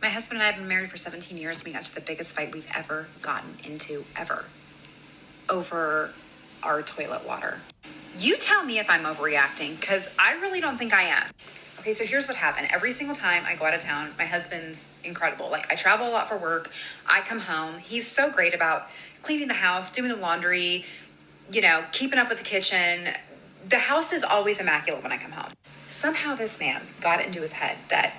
My husband and I have been married for 17 years. We got to the biggest fight we've ever gotten into, ever, over our toilet water. You tell me if I'm overreacting, because I really don't think I am. Okay, so here's what happened. Every single time I go out of town, my husband's incredible. Like, I travel a lot for work. I come home. He's so great about cleaning the house, doing the laundry, keeping up with the kitchen. The house is always immaculate when I come home. Somehow this man got it into his head that,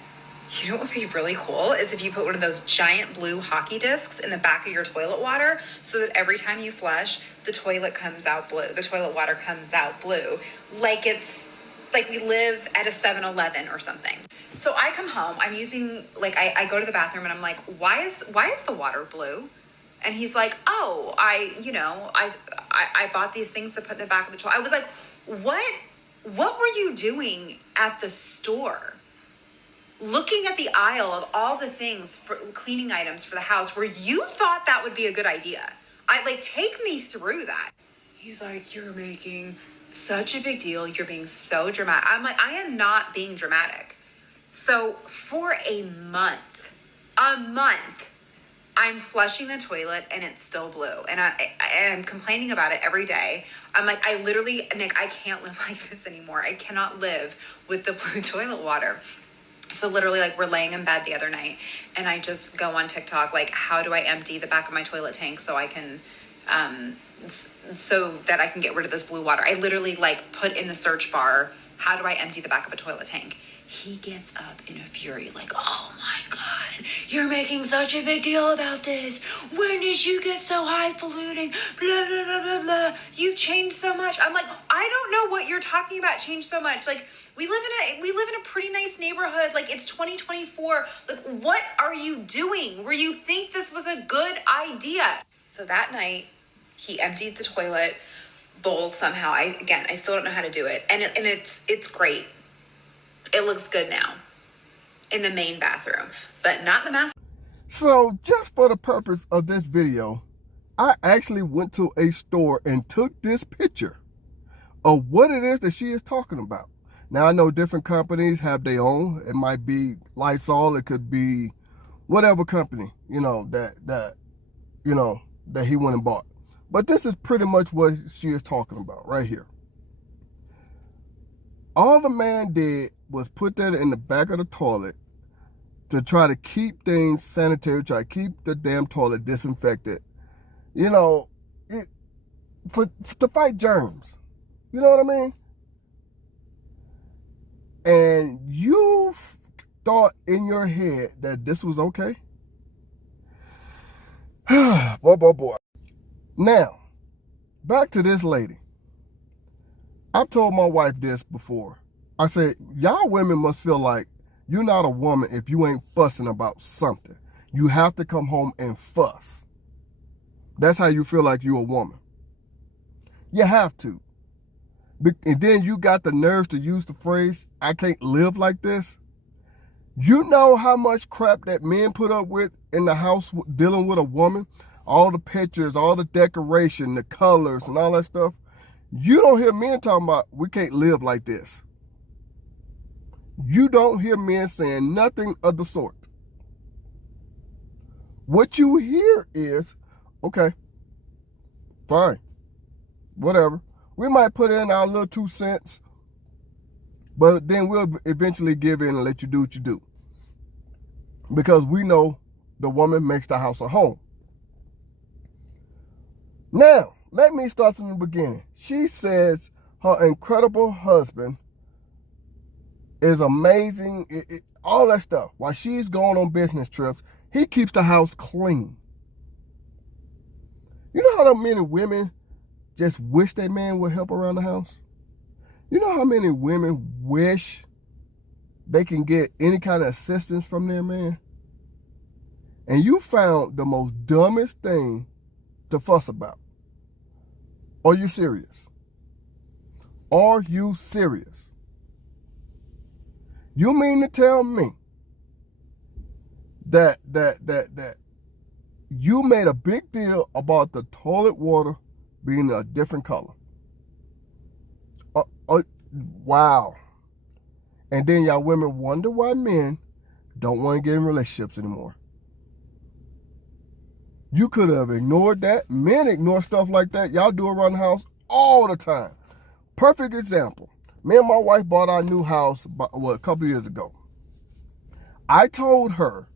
what would be really cool is if you put one of those giant blue hockey discs in the back of your toilet water so that every time you flush, the toilet comes out blue. The toilet water comes out blue. Like we live at a 7-Eleven or something. So I come home, I'm using, I go to the bathroom and I'm like, why is the water blue? And he's like, oh, I bought these things to put in the back of the toilet. I was like, what were you doing at the store? Looking at the aisle of all the things for cleaning items for the house where you thought that would be a good idea. Take me through that. He's like, you're making such a big deal. You're being so dramatic. I'm like, I am not being dramatic. So for a month, I'm flushing the toilet and it's still blue. And I'm complaining about it every day. I'm like, Nick, I can't live like this anymore. I cannot live with the blue toilet water. So literally, we're laying in bed the other night and I just go on TikTok, how do I empty the back of my toilet tank so I can, so that I can get rid of this blue water. I literally put in the search bar, how do I empty the back of a toilet tank? He gets up in a fury, oh my God, you're making such a big deal about this. When did you get so highfalutin? Blah, blah, blah, blah, blah. You've changed so much. I'm like, I don't know what you're talking about, changed so much. We live in a pretty nice neighborhood. It's 2024. What are you doing where you think this was a good idea? So that night, he emptied the toilet bowl somehow. I still don't know how to do it. And it's great. It looks good now in the main bathroom, but not in the master. So just for the purpose of this video, I actually went to a store and took this picture of what it is that she is talking about. Now, I know different companies have their own. It might be Lysol. It could be whatever company, that he went and bought. But this is pretty much what she is talking about right here. All the man did was put that in the back of the toilet to try to keep things sanitary, try to keep the damn toilet disinfected, to fight germs. You know what I mean? And you thought in your head that this was okay? Boy. Now, back to this lady. I've told my wife this before. I said, y'all women must feel like you're not a woman if you ain't fussing about something. You have to come home and fuss. That's how you feel like you're a woman. You have to. And then you got the nerves to use the phrase, I can't live like this. You know how much crap that men put up with in the house dealing with a woman? All the pictures, all the decoration, the colors, and all that stuff. You don't hear men talking about, we can't live like this. You don't hear men saying nothing of the sort. What you hear is, okay, fine, whatever. We might put in our little 2 cents, but then we'll eventually give in and let you do what you do. Because we know the woman makes the house a home. Now, let me start from the beginning. She says her incredible husband is amazing, all that stuff. While she's going on business trips, he keeps the house clean. You know how many women just wish their man would help around the house? You know how many women wish they can get any kind of assistance from their man? And you found the most dumbest thing to fuss about. Are you serious? Are you serious? You mean to tell me that you made a big deal about the toilet water being a different color? Wow. And then y'all women wonder why men don't want to get in relationships anymore. You could have ignored that. Men ignore stuff like that. Y'all do around the house all the time. Perfect example. Me and my wife bought our new house a couple years ago. I told her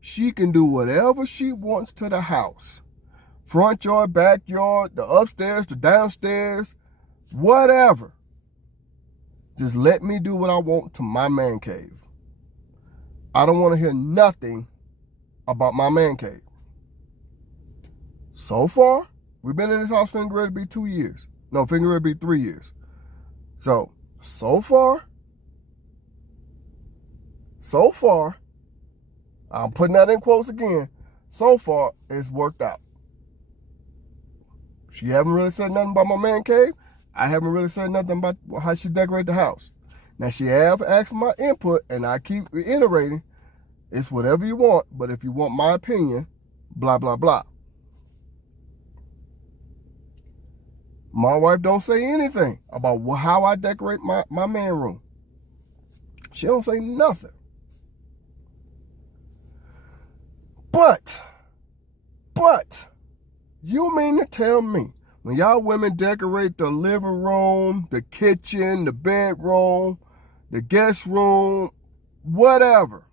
she can do whatever she wants to the house. Front yard, backyard, the upstairs, the downstairs, whatever. Just let me do what I want to my man cave. I don't want to hear nothing about my man cave. So far, we've been in this house finna ready to be 2 years. No, finna ready to be 3 years. So far, I'm putting that in quotes again. So far, it's worked out. She haven't really said nothing about my man cave. I haven't really said nothing about how she decorate the house. Now, she have asked for my input, and I keep reiterating, it's whatever you want, but if you want my opinion, blah, blah, blah. My wife don't say anything about how I decorate my man room. She don't say nothing. But, you mean to tell me, when y'all women decorate the living room, the kitchen, the bedroom, the guest room, whatever,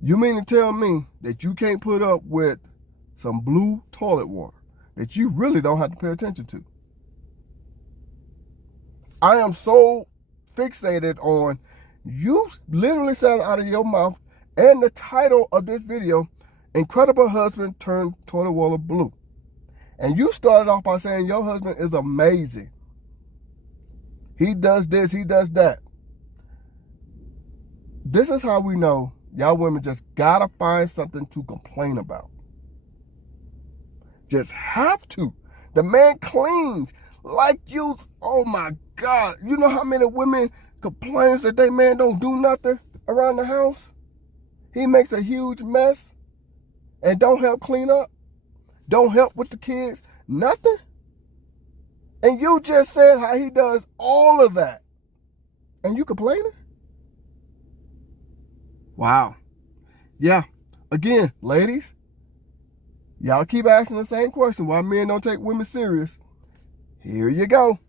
you mean to tell me that you can't put up with some blue toilet water that you really don't have to pay attention to? I am so fixated on, you literally said out of your mouth, and the title of this video, Incredible Husband Turned Toilet Water Blue. And you started off by saying your husband is amazing. He does this, he does that. This is how we know y'all women just gotta find something to complain about. Just have to. The man cleans like you. Oh my God. You know how many women complains that they man don't do nothing around the house? He makes a huge mess and don't help clean up. Don't help with the kids. Nothing. And you just said how he does all of that. And you complaining? Wow. Yeah. Again, ladies, y'all keep asking the same question why men don't take women serious. Here you go.